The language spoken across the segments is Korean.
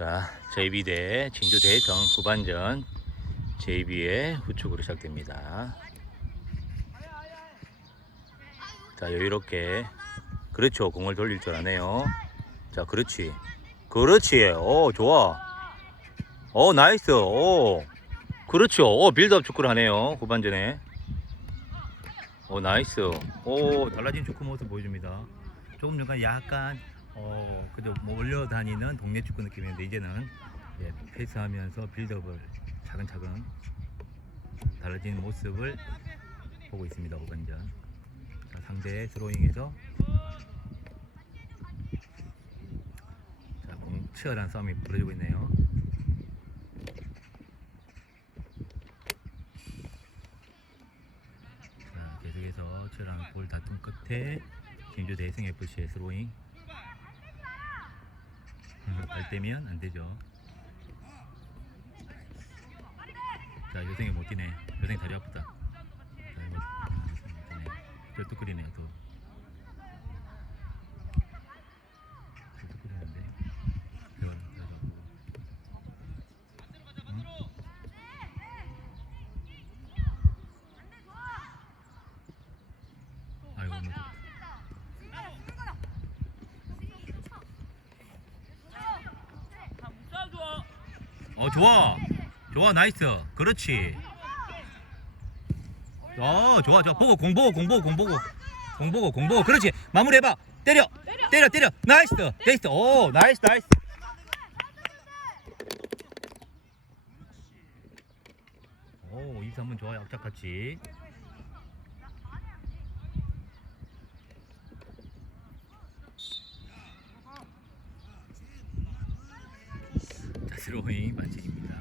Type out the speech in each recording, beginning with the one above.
자, JB 대 진주 대성 후반전 JB의 후축으로 시작됩니다. 자, 여유롭게 그렇죠. 공을 돌릴 줄 아네요. 자, 그렇지. 그렇지. 오, 좋아. 오, 나이스. 오. 그렇죠. 오, 빌드업 축구를 하네요. 후반전에. 오, 나이스. 오, 달라진 축구 모습 보여줍니다. 조금 전까 약간 어, 그저 뭐 올려다니는 동네 축구 느낌이었는데 이제는 예, 패스하면서 빌드업을 차근차근 달라진 모습을 보고 있습니다. 후반전. 자, 상대 스로잉에서 자, 공 치열한 싸움이 벌어지고 있네요. 자, 계속해서 치열한 볼 다툼 끝에 진주 대승 FC의 스로잉 발 떼면 안 되죠. 자, 여생이 못 뛰네. 여생 다리 아프다. 자, 이거. 절뚝거리네요, 또. 절뚝거리는데. 이걸 가져가고. 응? 아이고, 뭐. 어 좋아. 좋아 나이스. 그렇지. 어 좋아 좋아. 보고 공 보고 공 보고 공 보고. 공 보고 공 보고. 그렇지. 마무리해봐. 때려. 때려 때려. 나이스. 나이스. 오 나이스 나이스. 오 23분 좋아요. 악착같이 자 스로잉 반칙입니다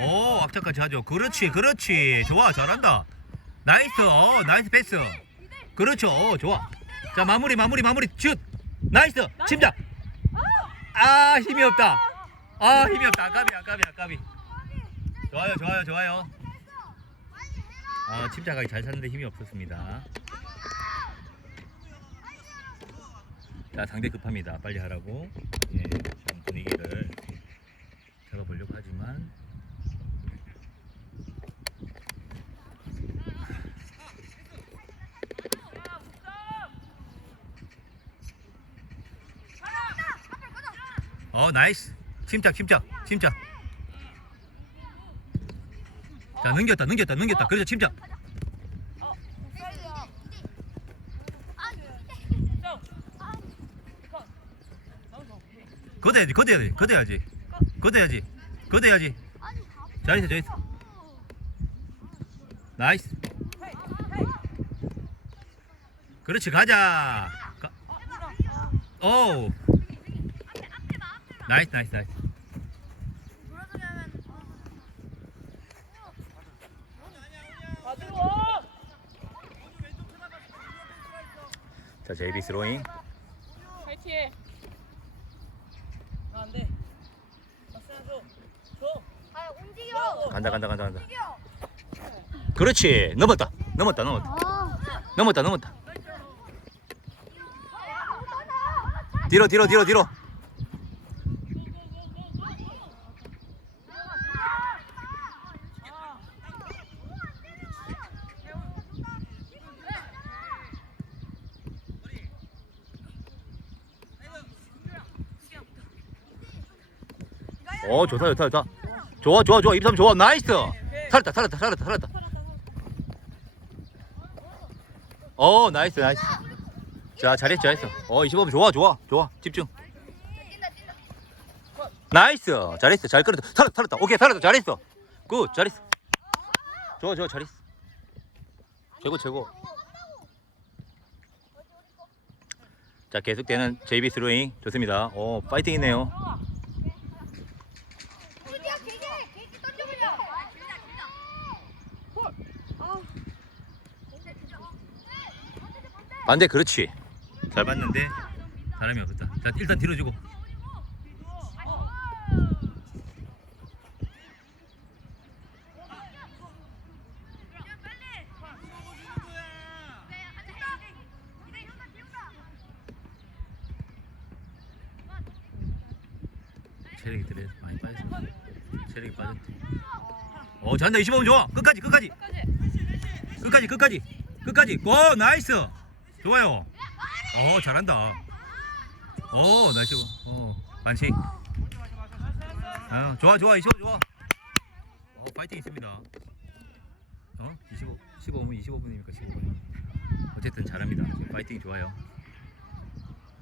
오 악착같이 하죠. 그렇지 그렇지. 좋아 잘한다. 나이스 어 나이스 패스. 그렇죠 어, 좋아. 자 마무리 마무리 마무리. 슛. 나이스. 침착. 아 힘이 없다. 아 힘이 없다. 아까비 아까비 아까비 좋아요 좋아요 좋아요. 아 침착하게 잘 찼는데 힘이 없었습니다. 자 상대 급합니다. 빨리 하라고. 예 지금 분위기를 잡아보려고 하지만 어 나이스. 침착 침착 침착. 자 넘겼다 넘겼다 넘겼다. 그래서 침착. 걷어야지 걷어야지 걷어야지. 걷어야지 걷어야지. 잘했어 잘했어. 나이스. 그렇지 가자. 가. 오 나이스 나이스 나이스 자 제이비 스로잉 파이팅! 안 돼. 박스나 줘. 줘. 아 움직여. 간다 간다 간다 간다 그렇지 넘었다 넘었다 넘었다 넘었다 넘었다 뒤로 뒤로 뒤로 뒤로 어 좋다 좋다 좋다 좋아 좋아 좋아. 입삼 좋아. 나이스. 살았다 살았다 살았다 살았다. 어 나이스 나이스. 자 잘했어 잘했어. 어 25분 좋아 좋아 좋아. 집중. 나이스. 잘했어 잘 끌었다. 살았다 살았다. 오케이 살았다. 잘했어. 굿 잘했어. 좋아 좋아 잘했어. 최고 최고. 자 계속되는 JB 스로잉. 좋습니다. 오 파이팅이네요 아, 안돼 그렇지. 잘 봤는데 바람이 없었다. 자 일단 뒤로 주고. 체력이 들어 많이 빠졌어. 체력이 빠졌대 어 잘한다 25분 좋아. 끝까지 끝까지. 끝까지 끝까지. 끝까지. 고 나이스. 좋아요. 어, 잘한다. 오, 나이스. 어, 반칙. 어, 좋아, 좋아. 25 좋아. 어, 파이팅 있습니다. 어, 25, 15분, 25분이니까 15분. 어쨌든 잘합니다. 파이팅 좋아요.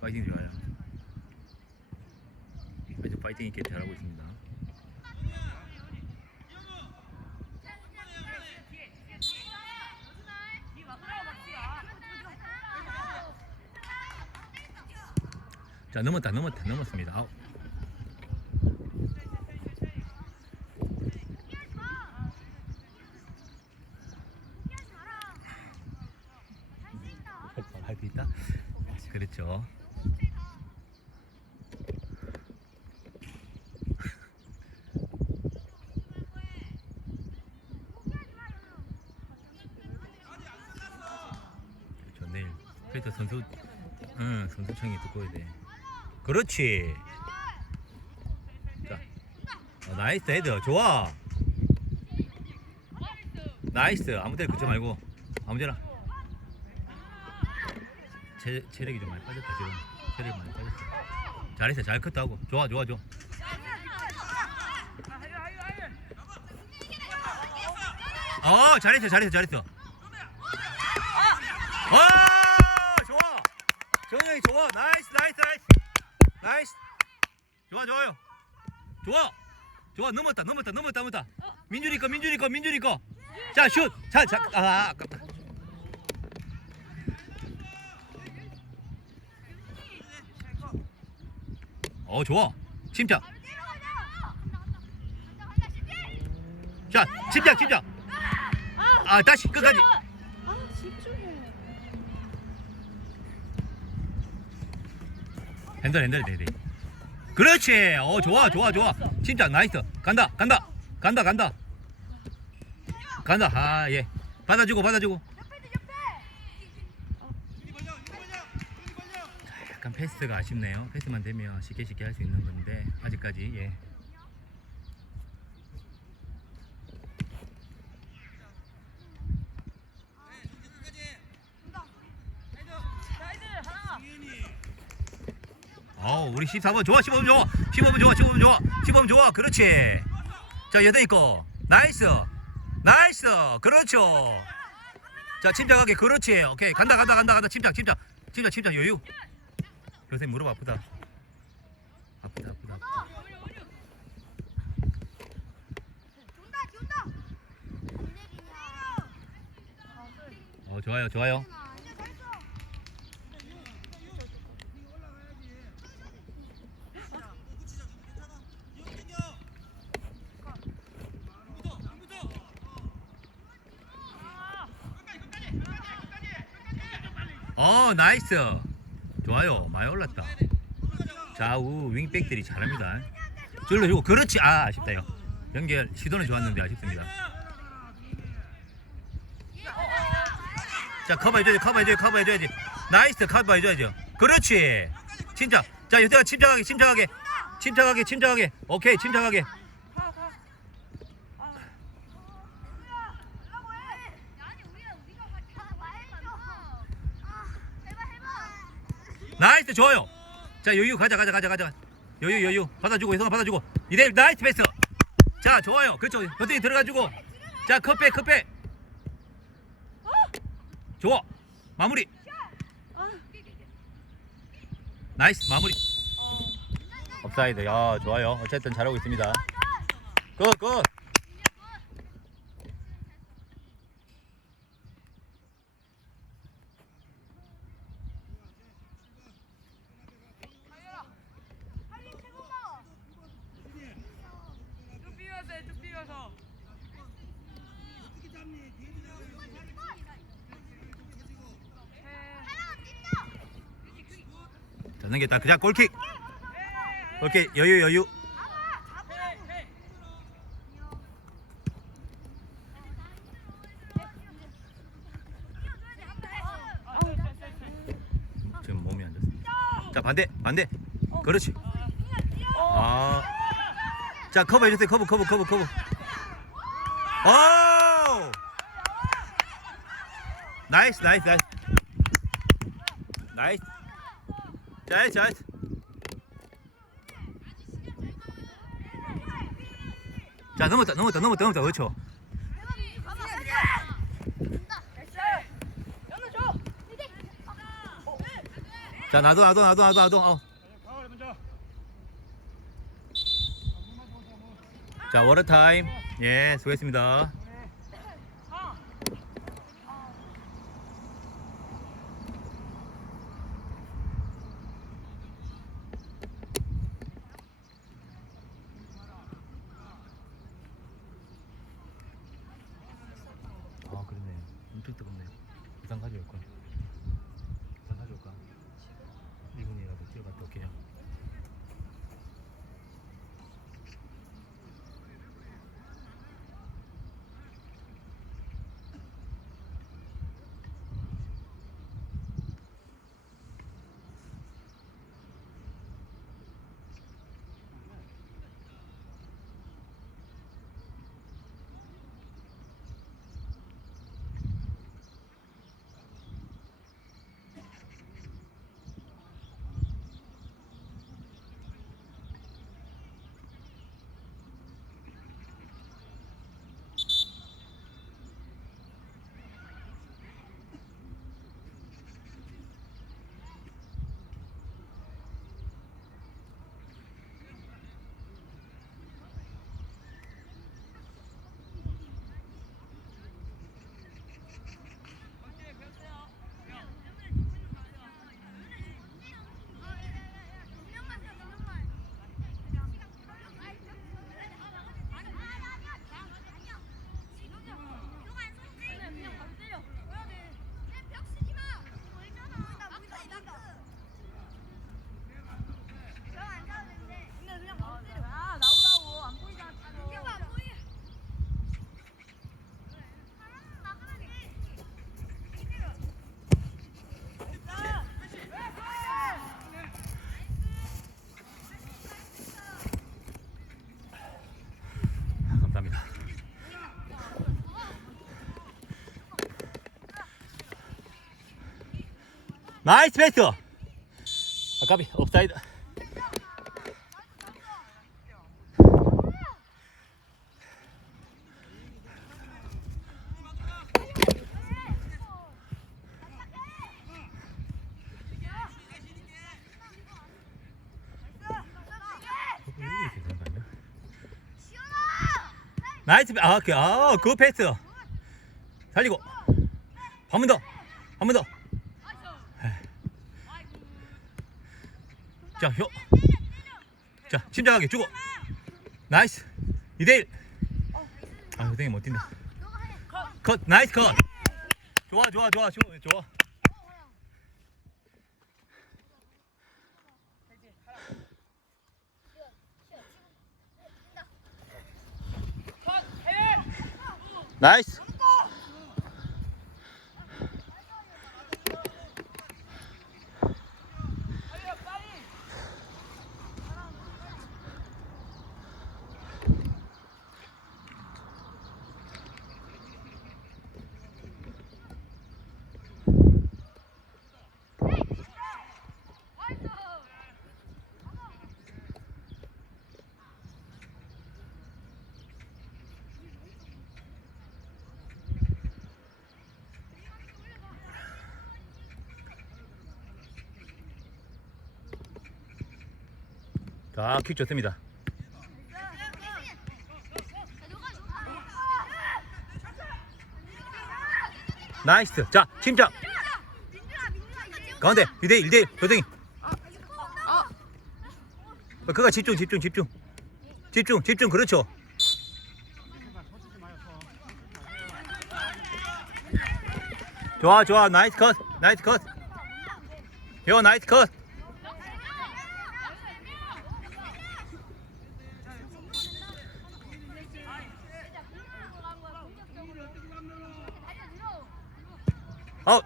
파이팅 좋아요. 아주 파이팅 있게 잘하고 있습니다. 자 넘었다 넘었다 넘었습니다. 아웃. 그렇죠. 그렇죠. 내일 그래도 선수 응 선수청이 해야 돼. 그렇지. 자, 어, 나이스 헤드 좋아. 나이스 아무 데나 긋지 말고 아무 데나. 체, 체력이 좀 많이 빠졌다 지금. 체력이 많이 빠졌어. 잘했어 잘 컸다고. 좋아 좋아 좋아. 어 잘했어 잘했어 잘했어. 와 좋아. 정영이 좋아 나이스 나이스 나이스. 좋아 좋아요. 좋아. 좋아 넘었다 넘었다 넘었다 넘었다. 민준이 거 민준이 거 민준이 거자슛자자아 아깝다. 어 좋아. 침착. 자 침착 침착. 아 다시 끝까지 아 집중해. 핸들 핸들 네네 그렇지. 어 좋아 좋아 좋아. 침착 나이스. 간다 간다. 간다 간다. 간다. 아예. 받아주고 받아주고. 자, 약간 패스가 아쉽네요. 패스만 되면 쉽게 쉽게 할 수 있는 건데 아직까지 예 어, 우리 14번 좋아, 15번 좋아, 15번 좋아, 15번 좋아, 15번 좋아, 그렇지. 자, 여덟이 거, 나이스, 나이스, 그렇죠. 자, 침착하게, 그렇지. 오케이, 간다, 간다, 간다, 간다, 침착, 침착, 침착, 침착, 여유. 요새 무릎 아프다. 아프다, 아프다. 어, 좋아요, 좋아요. 어, 나이스. 좋아요, 많이 올랐다. 좌우 윙백들이 잘합니다. 줄로 주고, 그렇지. 아, 아쉽다요. 연결 시도는 좋았는데 아쉽습니다. 자 커버해줘야지 커버해줘야지 커버해줘야지 나이스 커버해줘야죠 그렇지 침착 자 이때가 침착하게 침착하게 침착하게 침착하게 오케이 침착하게 가 가. 아니 우리가 우리가 다 말해줘 아 제발 해봐 나이스 좋아요 자 여유 가자 가자 가자 가자. 여유 여유. 받아주고 혜성아 받아주고. 이대 나이스 패스. 자 좋아요. 그렇죠. 버튼이 들어가지고. 자 컷백 컷백 좋아. 마무리. 아. 나이스 마무리. 어. 업사이드. 야 좋아요. 어쨌든 잘하고 있습니다. 굿굿 쭉 비워서 해, 쭉 비워서. 해. 자 넘겼다. 그냥 골킥. 골킥 여유 여유. 지금 몸이 안 좋습니다. 자 반대 반대. 그렇지. 아. 자 커버 해주세요. 커버 커버 커버 커버. 오 나이스 나이스 나이스. 나이스 잘했어 잘했어 자 넘었다 넘었다 넘었다 넘었다 그렇죠 자 놔둬 놔둬 놔둬 놔둬 놔둬 어. 자 워터 타임 예 수고했습니다 나이스 패스! 아까비 아니야? 나이스 패- 아, 그, 아, 그 패스. 살리고. 한 번 더. 한 번 더. 자, 효. 자, 침착하게 주고. 나이스. 2대1. 아, 효등이 못 뛴다. 컷, 나이스 컷. 좋아, 좋아, 좋아, 좋아, 좋아. 나이스. 자, 킥 좋습니다. 나이스. 자, 침착. 가운데 2대1, 1대1. 효등이. 어, 그가 집중, 집중, 집중. 집중, 집중. 그렇죠. 좋아, 좋아. 나이스 컷. 나이스 컷. 요, 나이스 컷. 아웃.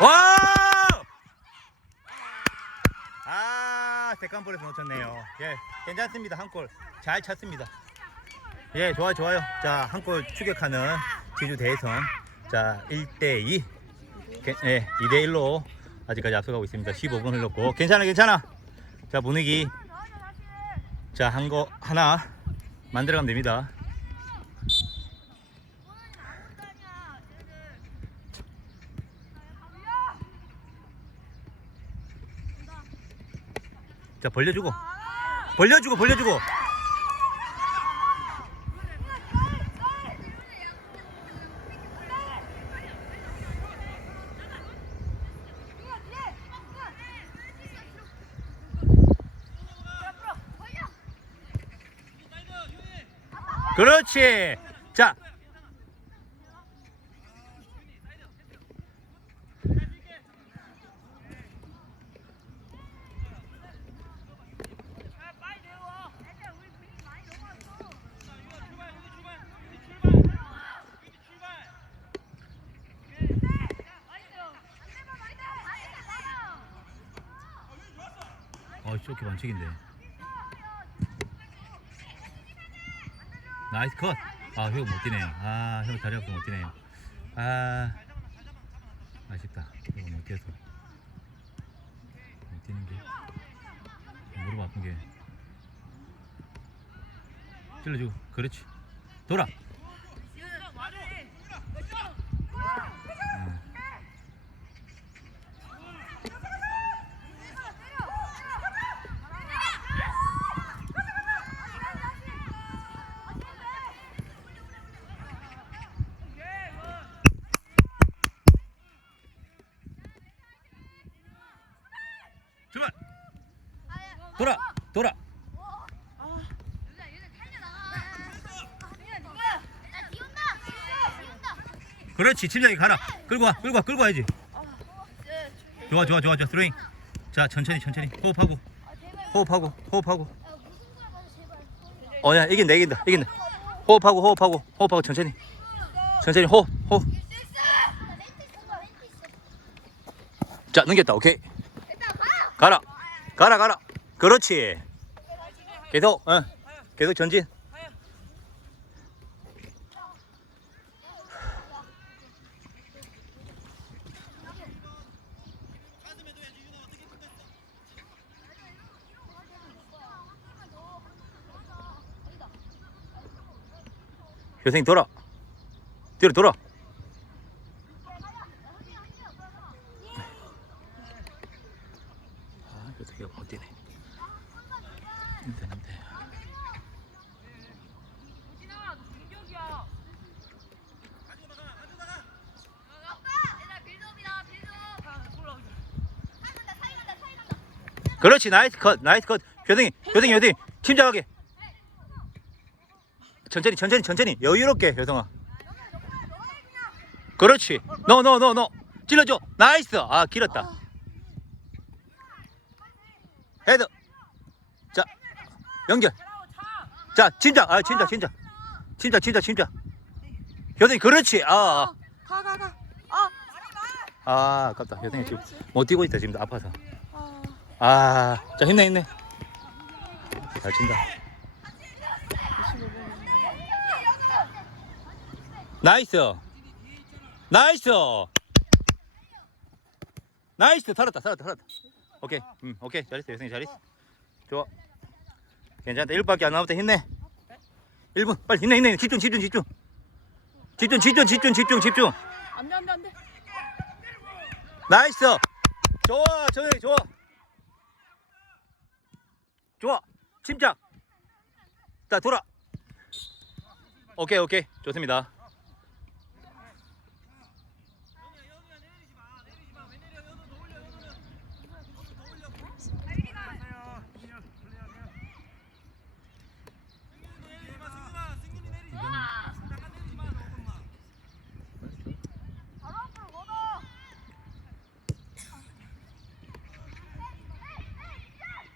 와! 아, 대간볼에서 놓쳤네요. 예, 괜찮습니다. 한 골. 잘 찼습니다. 예, 좋아요, 좋아요. 자, 한 골 추격하는 제주 대선. 자, 1대2. 예, 2대1로 아직까지 앞서가고 있습니다. 15분 흘렀고. 괜찮아, 괜찮아. 자, 분위기. 자, 한 거 하나 만들어가면 됩니다. 자, 벌려주고. 벌려주고, 벌려주고. 그렇지. 자. 어, 이렇게 반칙인데. 나이스 컷. 아, 형못 뛰네요. 아, 형 다리 아파서 못 뛰네요. 아, 아쉽다. 이거 못 뛰어서. 못 뛰는 게. 무릎 아픈 게. 찔러주고. 그렇지. 돌아. 음. 출발. 돌아. 돌아. 그렇지. 침착하게 가라. 끌고 와. 끌고 와. 끌고 와야지. 좋아, 좋아, 좋아, 좋아. 스로잉. 자, 천천히, 천천히. 호흡하고. 호흡하고. 호흡하고. 어, 야, 이긴다, 이긴다, 이긴다. 호흡하고, 호흡하고, 호흡하고, 천천히. 천천히, 호흡. 자, 넘겼다. 오케이. 가라. 가라, 가라. 그렇지. 계속, 어, 계속 전진. 교생님 돌아. 뒤로 돌아. 그렇지, 나이스 컷, 나이스 컷. 교생님, 교생님, 교생님, 침착하게. 천천히, 천천히, 천천히. 여유롭게, 효성아. 그렇지. 너. 찔러줘. 나이스. 아, 길었다. 헤드. 자, 연결. 자, 침착. 아, 침착, 침착. 침착, 침착, 침착. 효성이, 그렇지. 아, 아. 가, 가, 가. 아, 아, 아깝다. 효성이 지금 못 뛰고 있다. 지금 아파서. 아. 아, 자, 힘내, 힘내. 잘 친다. 나이스. 나이스. 나이스. 살았다, 살았다, 살았다. 오케이, 음, 오케이. 잘했어, 여생이 잘했어. 좋아. 괜찮다. 1분밖에 안 남았다. 힘내. 1분. 빨리 힘내, 힘내. 집중, 집중, 집중. 집중, 집중, 집중, 집중, 집중. 안 돼, 안 돼, 안 돼. 나이스. 좋아, 정현이 좋아. 좋아. 침착. 자, 돌아. 오케이, 오케이. 좋습니다.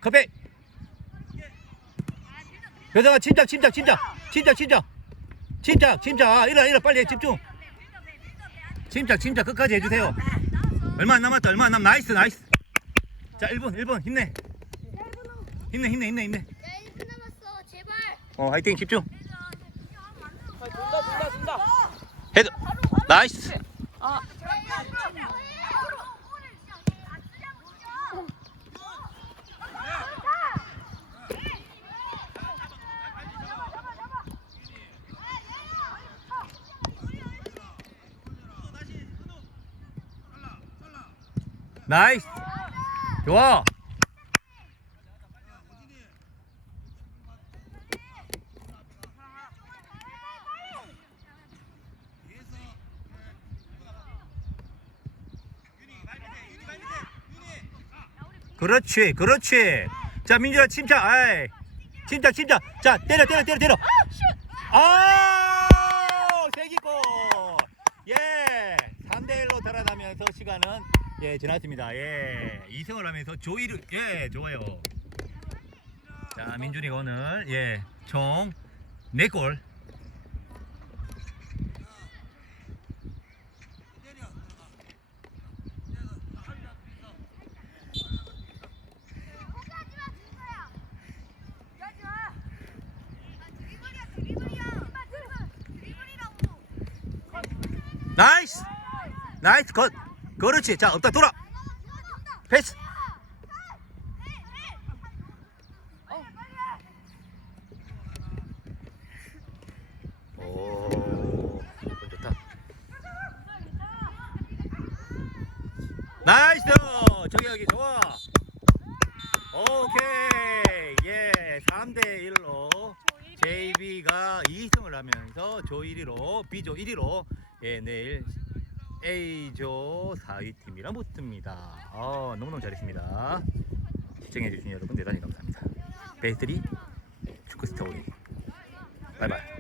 커피. 여성아 침착, 침착, 침착, 침착, 침착, 침착, 침착. 아, 일어나, 일어나, 빨리 해, 집중. 침착, 침착, 끝까지 해주세요. 얼마 안 남았다 얼마 안남 나이스 나이스. 자 1분 1분 힘내. 힘내 힘내 힘내 힘내. 야 1분 남았어. 제발. 어 화이팅 집중. 아, 돈다 돈다 돈다. 헤드. 나이스. 아 나이스. 좋아. 그렇지 그렇지. 자 민준아 침착. 아이. 침착 침착. 자 때려 때려 때려 때려. 아 세기골. 예 3대 1로 달아나면서 시간은 예 지났습니다. 예. 2승을 하면서 조이를 예 좋아요. 자 민준이가 오늘 4골 드리블이야 드리블이야 드리블이라고 나이스! 나이스 컷 그렇지. 자 없다. 돌아. 패스. 오 좋다. 나이스! 저기하기 좋아. 오케이. 예 3대 1로 JB가 2승을 하면서 조 1위로 B조 1위로 예 내일 A조 4위 팀이랑 붙습니다. 어, 너무너무 잘했습니다. 시청해주신 여러분 대단히 감사합니다. 베이스리 축구 스토리 바이바이.